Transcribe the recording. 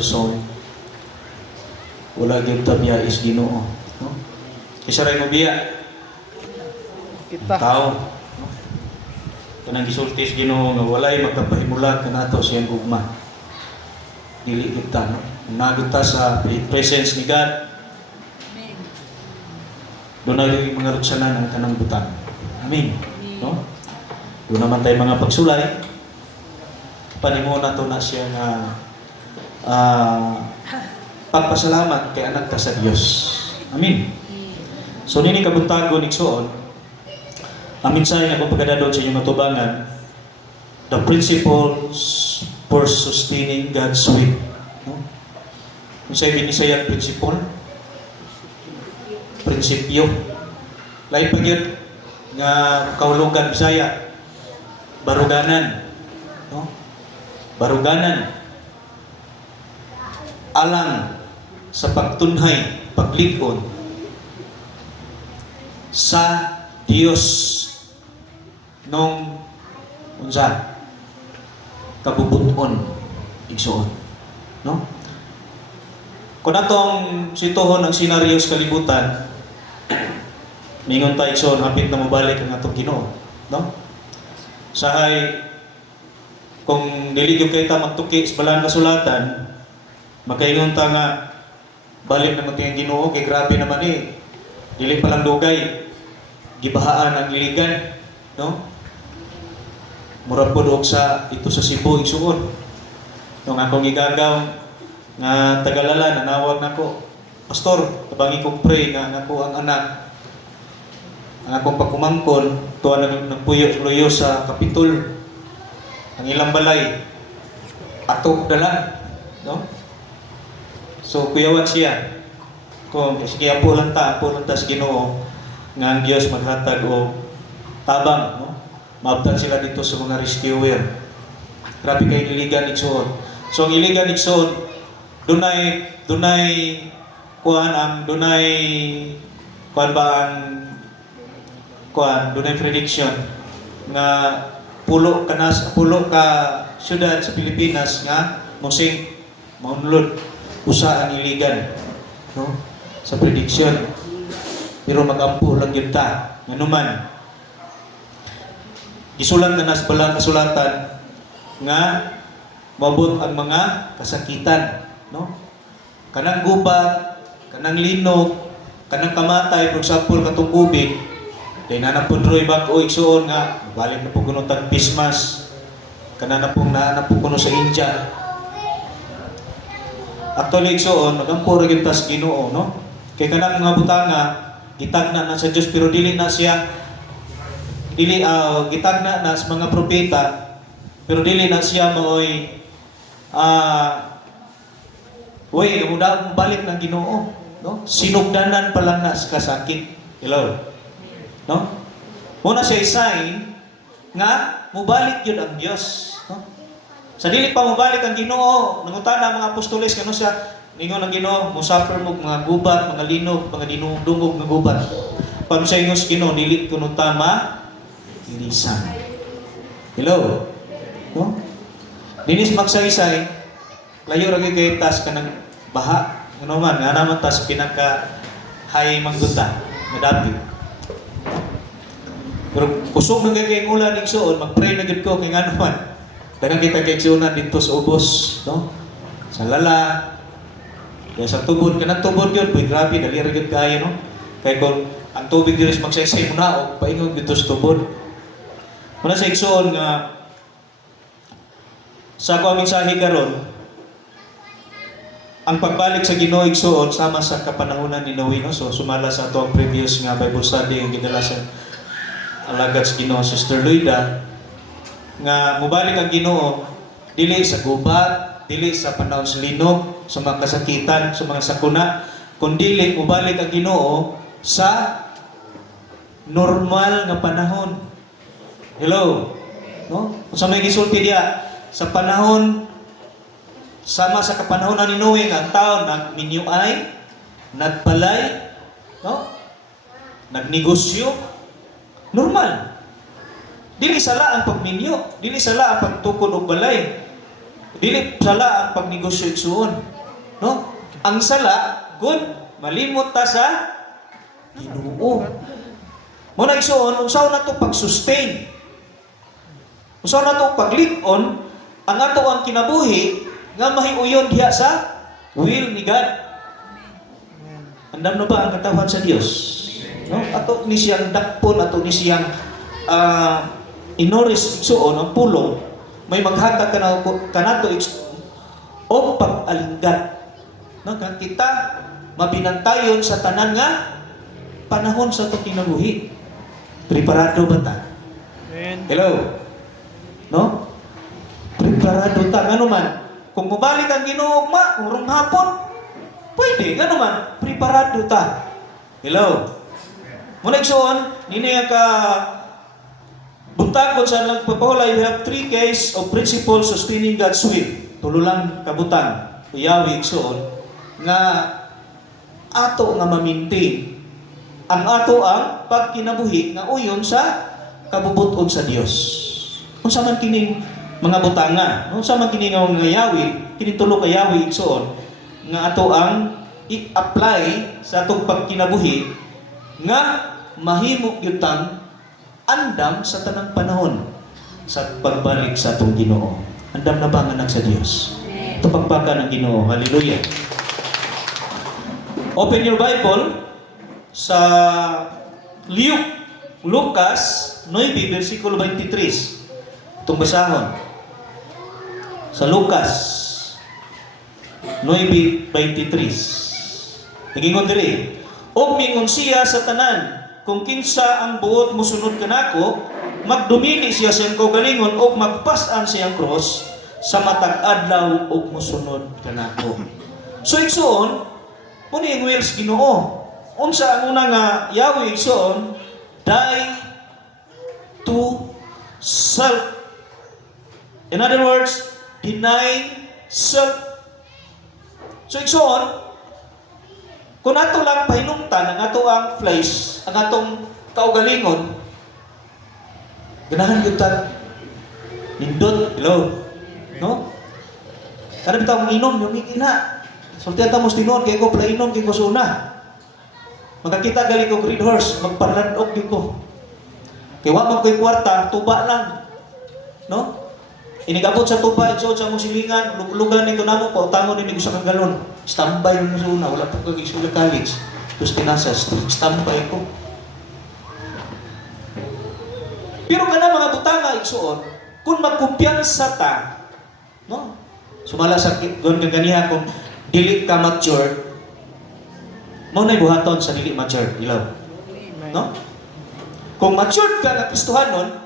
So, wala gyud tabiya is Ginoo, no? Kisa ray mo biya Kita. tao, no? Kanang gisulti sa Ginoo nga walay magkapahimulat kanato siyang gugma. Dili kita, no? Nagita sa presence ni God. Doon na yung mga rutsanan ang kanang butang. Amen. No? Doon naman tayo mga pagsulay. Panimuna to na siya nga pagpasalamat kay anak ta sa Dios. Amen. So nini kabuntagon igsoon, ang mensahe nga kung pagkadadon sa inyong matubangan, the principles for sustaining God's will. No? Kung sa binisaya principle, prinsipyo. Lain pa yun nga kahulugan Bisaya, baruganan. No? Baruganan. Alang sa pagtunhay, paglikod sa Dios nung unsa kabubuton igsoon, no? Kung atong situhon ang senaryo sa kalibutan, mingon ta igsoon hapit na mobalik ang atong Ginoo, no? Sahay kung dili gyud kay ta magtuki sa balang kasulatan, makaingon ta nga balik naman tiyang Ginoo kay grabe naman dili pa lang dugay gibahaan ang iligan, no? Murag pod og sa ito sa Cebu igsuon nung akong igagaw nga Tagalala nanawag nako, pastor tabangi kong pray nga nako ang anak ang akong pagkumangkon tuwa nagpuyo sa kapitol ang ilang balay atok dala, no? So, kuyawan siya. Kung sige, apo lang ta sa Ginoo nga ang Diyos maghatag o tabang, no? Maabtan sila dito sa mga rescuer. Grabe kayo iligan igsoon. So, ang iligan igsoon, dunay prediction nga pulo ka syudad sa Pilipinas nga musing maunlod usa ang iligan, no? Sa prediction. Pero magampo lang yun ta. Nganuman, gisulat na nas balang kasulatan nga mabot ang mga kasakitan, no? Kanang gubat, kanang linog, kanang kamatay, for example, katong COVID, dahil na po Roy Bago igsuon nga, balik na po kuno tag Pismas, kanang na po kuno sa India. Actually, igsoon, magampo ra gyud ta sa Ginoo, no? Kay kanang mga butanga gitagna na sa Dios pero dili gitagna na sa mga propeta pero dili na siya maoy muda balik ng Ginoo, no? Sinugdanan pa lang na sa kasakit. Hello. No? Muna siya sign nga mubalik yun ang Dios, no? Sa dili pa mobalik ang Ginoo, nangutana mga apostoles kano siya ningon ang Ginoo, musafir mo mga gubat, mga linog, mga dinungdungog nga gubat. Pag sa ingos Ginoo dili kuno tama ilisan. Hello. No? Dinis magsaysay, layo ra gyud kay tas kanang baha. Ano man, nga naman tas pinaka hay mangguta, madapit. Pero kusog na kay ulan igsoon, mag-pray na gid ko kay ngano man. Daghang kita kay igsuonan dito sa ubos, no? Sa lala. Kaya sa tubod, kanang tubod yun, boy, grabe, dali ra gyud kaayo, no? Kaya kung ang tubig diri magsaysay mo na, o paingon dito sa tubod. Muna sa igsoon nga sa ako aming sahi karon, ang pagbalik sa Ginoo igsoon sama sa kapanahunan ni Noe, no? So sumala sa ato ang previous nga Bible study ang gidala sa alagad sa Ginoo Sister Luida nga mubalik ang Ginoo dili sa gubat, dili sa panahon sa linog, sa mga kasakitan, sa mga sakuna, kundi dili mubalik ang Ginoo sa normal nga panahon. Hello. No? Kung sa may gisulti diya sa panahon sama sa kapanahonan ni Noe nga ang tawo nagminyuay, nagbalay, no? Nagnegosyo, normal. Dili sala ang pagminyo, dili sala ang pagtukod og balay. Dili sala ang pagnegosyo igsuon. No? Ang sala, good, malimot ta sa Ginoo. Mo na igsuon, unsaon na to pag-sustain? Unsaon na to paglik-on ang ato ang kinabuhi nga mahiuyon diha sa will ni God. Andam na ba ang katawan sa Dios? No? Ato ni siyang dakpon, ato ni siyang inoris igsuon ang pulong, may maghatag kanato o pag-alinggat. No? Kaya kita mabinantayon sa tanan nga panahon sa itong kinabuhi. Preparado ba ta? Amen. Hello? No? Preparado ta. Ano man? Kung mabalik ang Ginoo ugma, kung rong hapon, pwede. Ano man? Preparado ta. Hello? Muna igsoon, nini ka buntag kung saan nagpapahula, you have 3 keys of principles sustaining God's will. Tulo lang kabutang. Uyawi igsoon nga ato nga maminti ang ato ang pagkinabuhi nga uyon sa kabubuton sa Dios. Unsa man kining mga butanga, unsa man kining nga yawi, kining tulo ka yawi igsoon nga ato ang i-apply sa atong pagkinabuhi nga mahimo gyud tang andam sa tanang panahon sa pagbalik sa atong Ginoo. Andam na ba ang anak sa Dios? Ito pagpaka ng Ginoo. Hallelujah. Open your Bible sa Lucas 9, versikulo 23. Itong basahon. Sa Lucas 9:23. Nagingon diri, "Og mingon siya sa tanan, kung kinsa ang buot mosunod kanako, magdumili siya sa iyang kaugalingon og magpas-an siyang cross sa matag adlaw og mosunod kanako." So igsoon, muna yung wills Ginoo. Unsa ang una nga yawi igsoon, die to self. In other words, deny self. So igsoon, kung ato lang pahinungtan ang ato ang flesh, ang atong kaugalingon, ganahan gyud nindot, hello. No? Kada bitaw inom, yumiki na. Sultihan ta mos tinuod kay ko plainom kay ko suna. Magkakita gali ko green horse, magparlandok gyud ko. Kay wa man koy kwarta, tuba lang. No? Inigabot sa tuba, igsuot sa mong silingan, lugan nito namo, pautangon ni sa kang galon. Standby mo sa una, wala pa ko sa college. Tapos kinasas, standby ko. Pero kana mga butanga igsuon, kung magkumpiyansa ta, no? Sumala sa gon ganiha kung dili ka mature, mo na buhaton sa dili mature, ilaw. No? Kung mature ka na Kristohanon,